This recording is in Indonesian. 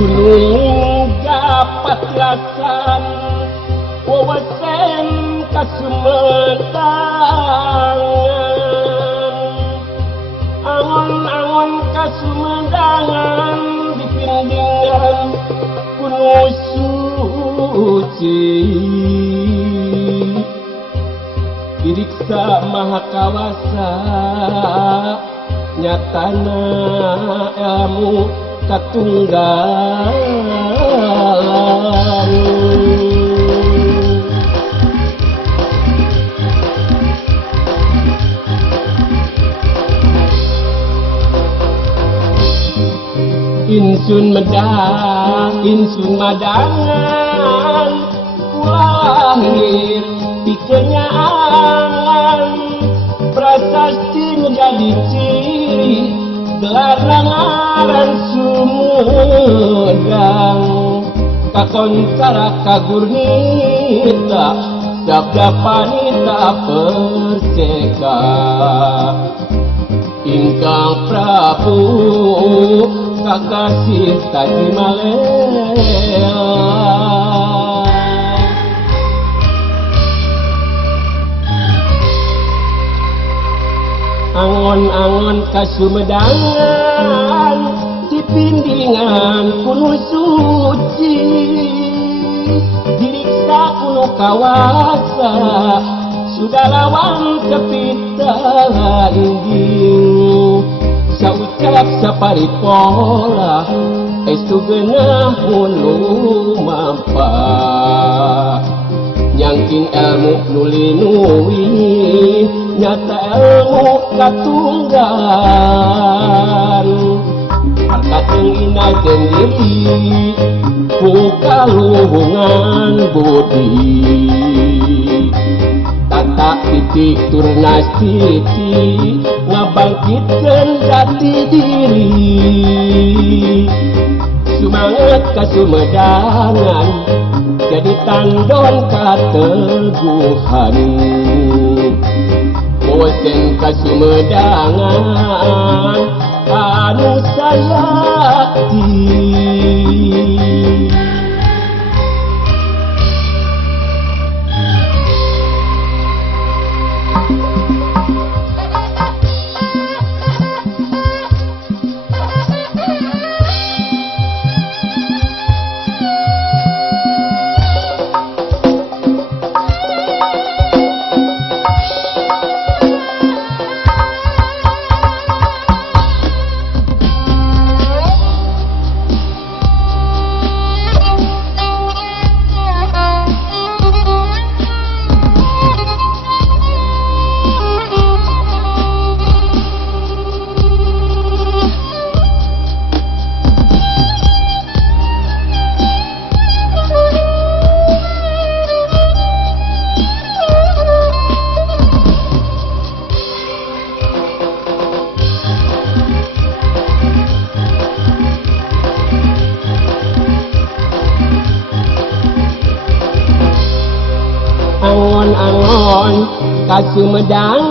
gunung dapat lasan wawasan kasumedang angon-angon kasumedangan dipindingan gunung suci diriksa maha kawasa nyatana ilmu katunggalan insun madangan kulahir pikirnya angan prasasti menjadi ciri gelar ngaran Sumedang kakontara kagurnita sabda panita perseka ingkang Prabu kakasih Tajimalela angon-angon kasumedangan dipindingan kuno suci diriksa kuno kawasa sudah lawan kepita inding saucap saparipola estu genah hulu mampa nyangking ilmu nulinui nyata ilmu katunggan angkat ina jendiri buka luhungan budi tata titik turnas titik ngabangkitkan jati diri semangat kasumedangan jadi tandon kateguhan bosen kasumedangan anu sayati angon-angon kasumedangan